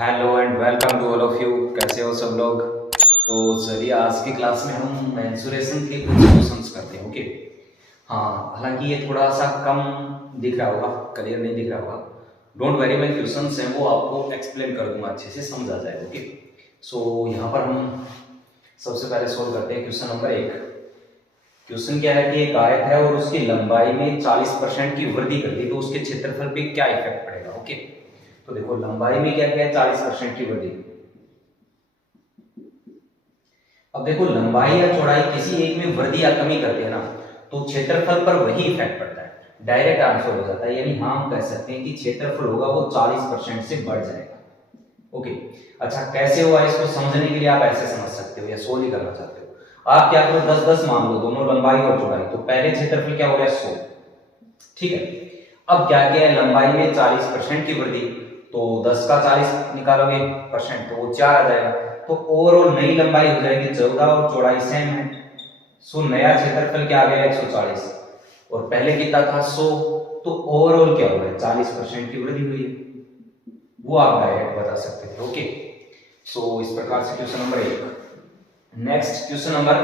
Hello and welcome to all of you. कैसे हो सब लोग? तो चलिए आज की क्लास में हम मेंसुरेशन के कुछ क्वेश्चंस करते हैं। ओके। हाँ, हालांकि ये थोड़ा सा कम दिख रहा होगा, क्लियर नहीं दिख रहा होगा। डोंट वरी, मैं क्वेश्चंस हैं वो आपको एक्सप्लेन कर दूंगा, अच्छे से समझ आ जाएगा। ओके। सो यहाँ पर हम सबसे पहले सोल्व करते हैं क्वेश्चन नंबर 1। क्वेश्चन क्या है कि एक आयत है और उसकी लंबाई में 40% की वृद्धि कर दी तो उसके क्षेत्रफल पे क्या इफेक्ट पड़ेगा। ओके। तो देखो लंबाई में क्या क्या है, 40% की वृद्धि। अब देखो लंबाई या चौड़ाई किसी एक में वृद्धि या कमी करते हैं ना, तो क्षेत्रफल पर वही इफेक्ट पड़ता है, डायरेक्ट आंसर हो जाता है। यानी हाँ, हम कह सकते हैं कि क्षेत्रफल होगा वो 40% से बढ़ जाएगा। ओके। अच्छा, कैसे हुआ इसको समझने के लिए आप ऐसे समझ सकते हो या सोल्व ही करना चाहते हो। आप क्या करो, 10-10 मान लो, दोनों लंबाई और चौड़ाई। तो पहले क्षेत्रफल क्या हो गया, 100। ठीक है। अब क्या क्या है, लंबाई में 40% की वृद्धि, तो 10 का 40 निकालोगे परसेंट तो वो 4 आ जाएगा। तो ओवरऑल नई लंबाई हो जाएगी 14 और चौड़ाई सेम है। सो नया क्षेत्रफल क्या आ गया, 140। और पहले कितना था, 100। तो ओवरऑल क्या हुआ है, 40% की वृद्धि हुई है। वो आप डायरेक्ट बता सकते थे। ओके। सो इस प्रकार से question number 1। Next question number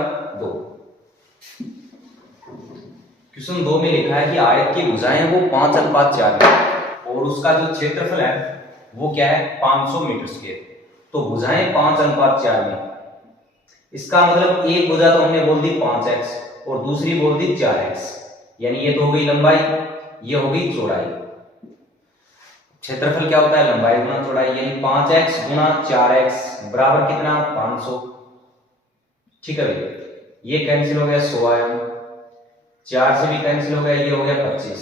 2। Question 2 में लिखा है कि आयत की भुजाएं वो 5:4 है और उसका जो क्षेत्रफल है वो क्या है, 500 मीटर स्क्वायर। तो भुजाएं 5:4 में, इसका मतलब एक भुजा तो हमने बोल दी 5x और दूसरी बोल दी 4x। यानी ये तो हो गई लंबाई, ये हो गई चौड़ाई। क्षेत्रफल क्या होता है, लंबाई गुना चौड़ाई। यानी 5x गुना 4x बराबर कितना, 500। ठीक है भाई, ये कैंसिल हो गया, 100 आया। 4 से भी कैंसिल हो गया, ये हो गया 25।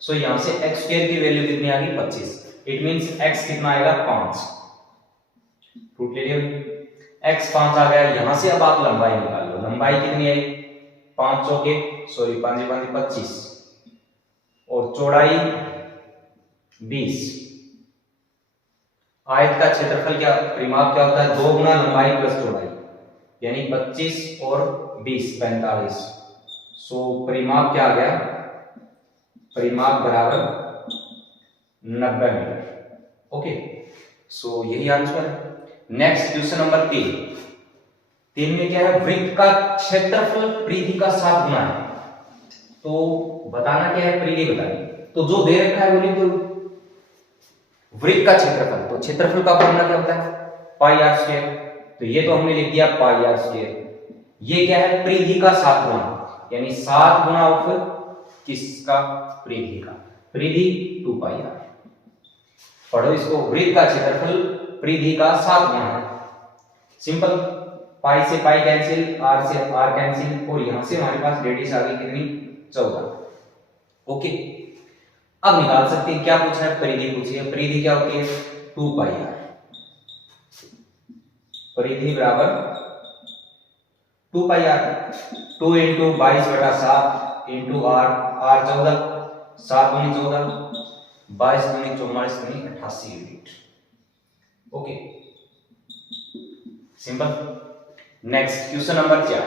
सो यहां से x स्क्वायर की वैल्यू कितनी आ गई, 25। इट मींस x कितना आएगा, 5। रूट ले लिया, x 5 आ गया। यहां से अब आप लंबाई निकाल लो। लंबाई कितनी आई, 5 चौके सॉरी 5 5 25 और चौड़ाई 20। आयत का क्षेत्रफल क्या, परिमाप क्या होता है, 2 गुना लंबाई प्लस चौड़ाई। यानी 25 और 20 45। सो परिमाप क्या आ गया, परिमाप बराबर 90 मीटर। ओके। सो यही आंसर है। नेक्स्ट क्वेश्चन नंबर 3 में क्या है, वृत्त का क्षेत्रफल परिधि का 7 गुना है। तो बताना क्या है, परिधि बतानी। तो जो दे रखा है बोलिए, तो वृत्त का क्षेत्रफल, तो क्षेत्रफल का फॉर्मूला क्या होता है, पाई आर स्क्वायर। तो ये तो हमने लिख दिया पाई आर स्क्वायर। ये क्या है, परिधि का 7 गुना, यानी 7 गुना ऑफ किसका, परिधि का। परिधि 2 पाई आर। पढ़ो इसको, वृत्त का क्षेत्रफल परिधि का 7 गुना है। सिंपल, पाई से पाई कैंसिल, आर से आर कैंसिल, और यहां से हमारे पास रेडियस आ गई कितनी, 14। ओके। अब निकाल सकते हैं, क्या पूछा है, परिधि पूछी है। परिधि क्या होती है, 2 पाई आर। परिधि बराबर 2 pi R. 2 into 22/7 into R, R 14, 7 दूनी 14, 22 दूनी 44 दूनी 88 unit. Okay, simple. Next question number 4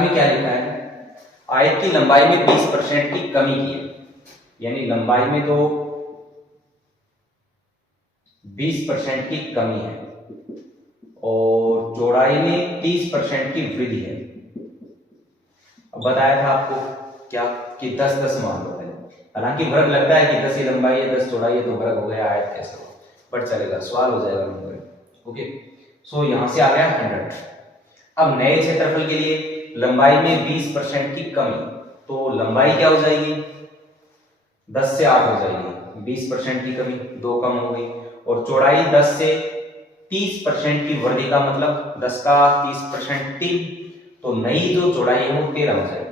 में क्या लिखा है, आयत की लंबाई में 20% की कमी की है। यानी लंबाई में तो 20% की कमी है और चौड़ाई में 30% की वृद्धि है। अब बताया था आपको क्या कि 10-10 मान लो पहले। हालांकि वर्ग लगता है कि 10 ही लंबाई है 10 चौड़ाई है तो वर्ग हो गया, आयत कैसे हो, बट चलेगा, सवाल हो जाएगा नंबर। ओके। सो यहां से आ गया 100। अब नए क्षेत्रफल के लिए लंबाई में 20% की कमी, तो लंबाई क्या हो जाएगी, 10 से 8 हो जाएगी। 20% की कमी, 2 कम हो गई। और चौड़ाई 10 से 30% की वृद्धि का मतलब 10 का 30% 3, तो नई जो चौड़ाई है वो 13 हो जाएगी।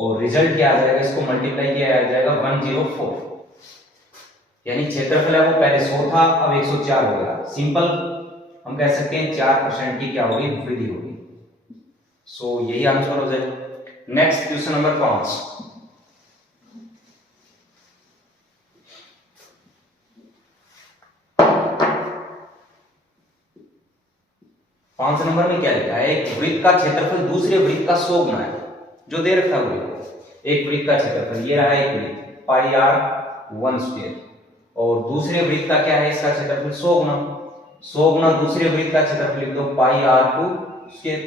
और रिजल्ट क्या आ जाएगा, इसको मल्टीप्लाई किया जाएगा 104। यानी क्षेत्रफल है वो पहले 100 था, अब 104 हो गया। सिंपल, हम कह सकते हैं 4% की क्या होगी, वृद्धि होगी। सो यही आंसर हो जाएगा। Next question number 5। 5 नंबर में क्या लिखा है, एक वृत्त का क्षेत्रफल दूसरे वृत्त का 100 गुना है। जो दे रखा है एक वृत्त का क्षेत्रफल, ये रहा एक वृत्त, पाई आर 1 स्क्वायर, और दूसरे वृत्त का क्या है, इसका क्षेत्रफल 100 गुना, 100 गुना दूसरे वृत्त का क्षेत्रफल लिख दो पाई r2 स्क्वायर।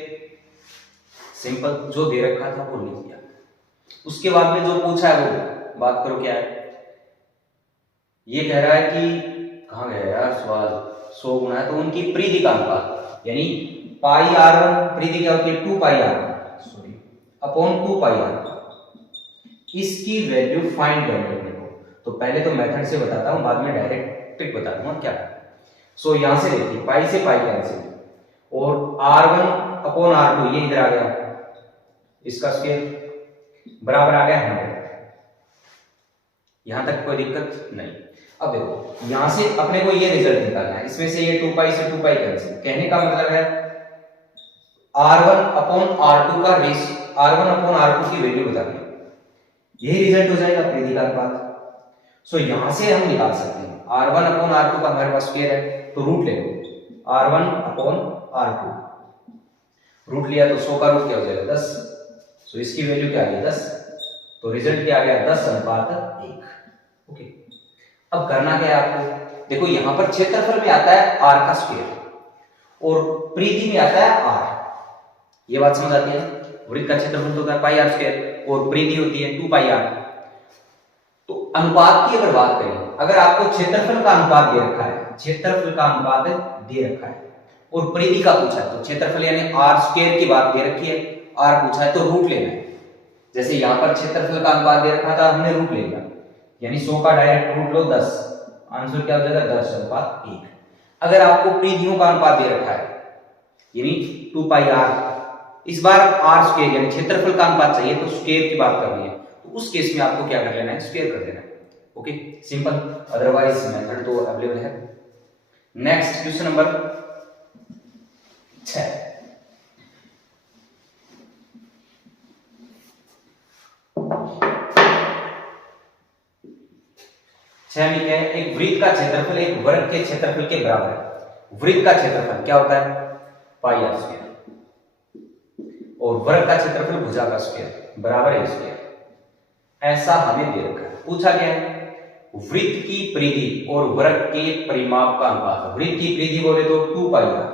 सिंपल, जो दे रखा था वो लिख दिया। उसके बाद में जो पूछा है वो बात करो क्या है। ये कह रहा है कि कहां गया यार सवाल, 100 गुना है तो उनकी परिधि का अनुपात, यानी पाई r1 परिधि क्या होती है 2 पाई r1 सॉरी अपॉन 2 पाई r1, इसकी वैल्यू फाइंड करनी है। तो पहले तो मेथड से बताता हूं, बाद में डायरेक्ट ट्रिक बता दूंगा क्या है। सो यहां से देखिए पाई से पाई कैंसिल, और r1 अपॉन r2 ये इधर आ गया, इसका स्क्वायर बराबर आ गया 100। यहां तक कोई दिक्कत नहीं। अब देखो यहां से अपने को ये रिजल्ट निकालना है, इसमें से ये 2 पाई से 2 पाई कैंसिल, कहने का मतलब है r1 अपॉन r2 का रेस, r1 अपॉन r2 की वैल्यू बता दी, यही रिजल्ट हो जाएगा परिधि का अनुपात। सो यहां से हम निकाल सकते हैं r1 अपॉन r2 का हमारे पास स्क्वायर है, तो रूट ले लो, r1 अपॉन r2, रूट लिया तो 100 का रूट क्या हो जाएगा 10, सो इसकी वैल्यू क्या आ गई 10, तो रिजल्ट क्या आ गया 10:1। ओके, अब करना क्या है आपको, देखो यहां पर क्षेत्रफल में आता है r का स्क्वायर और परिधि में आता है r, ये बात समझ आती है। वृत्त का क्षेत्रफल तो होता है पाई r स्क्वायर और परिधि होती है 2 पाई r। तो अनुपात की अगर बात करें, अगर आपको क्षेत्रफल का अनुपात दे रखा है, क्षेत्रफल का अनुपात दे रखा है और परिधि का पूछा है, तो क्षेत्रफल यानी r स्क्वायर की बात दे रखी है, r पूछा है तो रूट लेना है। जैसे यहां पर क्षेत्रफल का अनुपात दे रखा था, हमने रूट ले लिया, यानी 100 का डायरेक्ट रूट लो 10, आंसर क्या हो जाएगा 10:1। अगर आपको परिधियों का अनुपात दे रखा है यानी 2 पाई r, इस बार r स्क्वायर यानी क्षेत्रफल का अनुपात चाहिए तो स्क्वायर की बात करनी है, तो उस केस में आपको क्या कर लेना है, स्क्वायर कर देना है। ओके सिंपल, अदरवाइज मेथड तो अवेलेबल है। Next question number 6। में क्या है, एक वृत्त का क्षेत्रफल एक वर्ग के क्षेत्रफल के बराबर है। वृत्त का क्षेत्रफल क्या होता है पाई r स्क्वायर, और वर्ग का क्षेत्रफल भुजा का स्क्वायर बराबर है स्क्वायर। ऐसा हमें दे रखा है, पूछा गया है वृत्त की परिधि और वर्ग के परिमाप का अनुपात। वृत्त की परिधि बोले तो 2 पाई r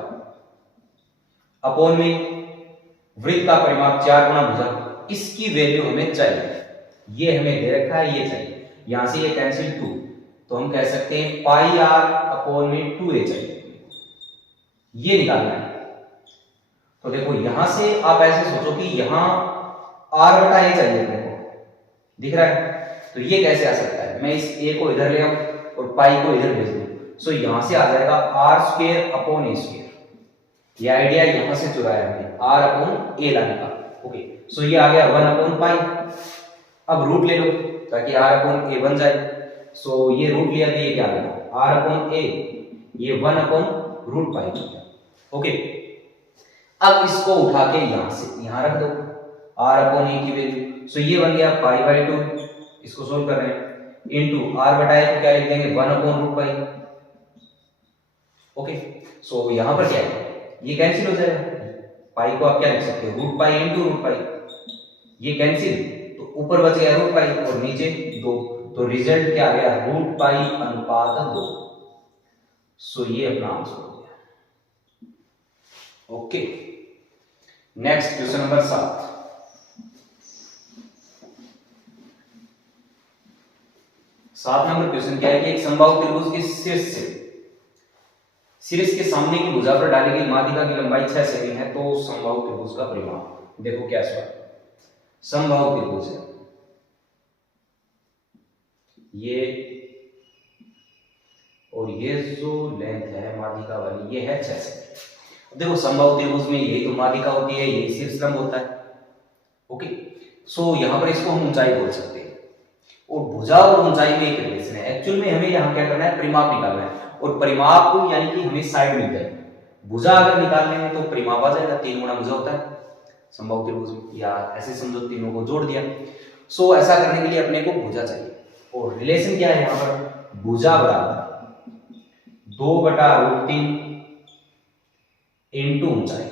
अपॉन में वृत्त का परिमाप 4 गुना भुजा, इसकी वैल्यू हमें चाहिए, ये हमें दे रखा है, ये चाहिए। यहां से ये कैंसिल 2, तो हम कह सकते हैं पाई r अपॉन में 2a चाहिए, ये निकालना है। तो देखो यहां से आप ऐसे सोचो कि यहां r बटा a चाहिए अपने को, दिख रहा है, तो ये कैसे आ सकता है, मैं इस a को इधर ले आऊं और पाई को इधर भेज दूं, सो यहां से आ जाएगा r square upon a square. ये आइडिया यहां से चुराया हमने, r अपॉन a लाने का। ओके, सो ये आ गया 1 अपॉन पाई। अब रूट ले लो ताकि r अपॉन a बन जाए, सो ये रूट लिया तो ये क्या आ गया r अपॉन a, ये 1 अपॉन रूट पाई बन गया। ओके, अब इसको उठा के यहां से यहां रख दो r अपॉन a की वैल्यू, सो ये बन गया पाई बाई 2, इसको सोल्व कर रहे हैं इनटू r बटा a को क्या लिख देंगे 1 अपॉन रूट पाई। ओके, सो यहां पर क्या है, ये कैंसिल हो जाएगा, पाई को आप क्या लिख सकते हो root pi into root pi, ये कैंसिल, तो ऊपर बच गया रूट पाई और नीचे 2, तो रिजल्ट क्या आ गया रूट पाई अनुपात 2। सो ये अपना आंसर हो गया। Okay, next question number 7। सात नंबर क्वेश्चन क्या है कि एक समबाहु त्रिभुज के शीर्ष के सामने की भुजा पर डाली गई माध्यिका की लंबाई 6 सेमी है, तो समबाहु त्रिभुज का परिमाप। देखो क्या सवाल, समबाहु त्रिभुज है ये, और ये जो लेंथ है माध्यिका वाली ये है 6 सेमी। देखो समबाहु त्रिभुज में यही तो माध्यिका होती है, यही शीर्ष लंब होता है। ओके, सो यहां पर इसको हम ऊंचाई बोल सकते हैं, और भुजा और ऊंचाई में एक रिलेशन है। एक्चुअल में हमें यहां क्या करना है, परिमाप निकालना है, और परिमाप यानी कि हमें साइड मिल जाएगी। भुजा अगर निकालने में तो परिमाप आ जाएगा, 3 गुना भुजा होता है समबाहु त्रिभुज में, या ऐसे समझो तीनों को जोड़ दिया। सो ऐसा करने के लिए अपने को भुजा चाहिए, और रिलेशन क्या है यहां पर, भुजा बराबर 2/√3 इनटू ऊंचाई।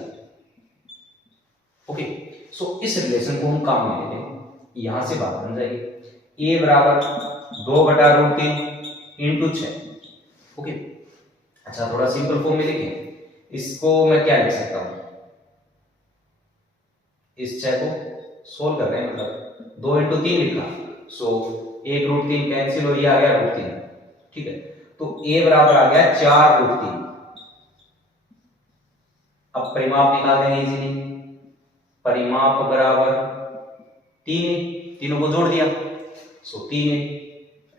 ओके, सो इस रिलेशन को हम काम में ले लें, यहां से बात बन जाएगी a बराबर 2/√3 इंटू 6। ओके, अच्छा थोड़ा सिंपल फॉर्म में लिखें, इसको मैं क्या लिख सकता हूं, इस 6 को सोल्व कर रहे हैं, मतलब 2 इंटू 3 लिखा, सो 1√3 कैंसिल और ये आ गया √3। ठीक है, तो a बराबर आ गया 4√3। अब परिमाप निकाल देंगे इजीली, परिमाप बराबर 3, तीनों को जोड़ दिया, so 3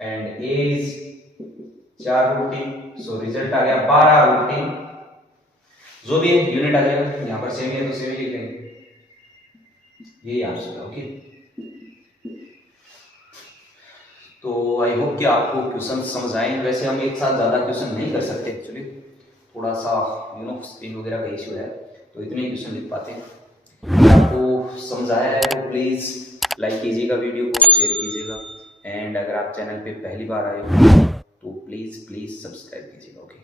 and a is 4√3, so result आ गया 12√3। जो भी है यूनिट आ जाएगा, यहां पर सेमी है तो सेमी लिख लेंगे, यही आंसर है। ओके, तो आई होप कि आपको क्वेश्चन समझ आए। वैसे हम एक साथ ज़्यादा क्वेश्चन नहीं कर सकते, एक्चुअली थोड़ा सा स्क्रीन वगैरह का इश्यू है, तो इतने ही क्वेश्चन लिख पाते हैं। आपको समझ आया है तो प्लीज़ लाइक कीजिएगा, वीडियो को शेयर कीजिएगा, एंड अगर आप चैनल पे पहली बार आए हो तो प्लीज़ सब्सक्राइब कीजिएगा। ओके।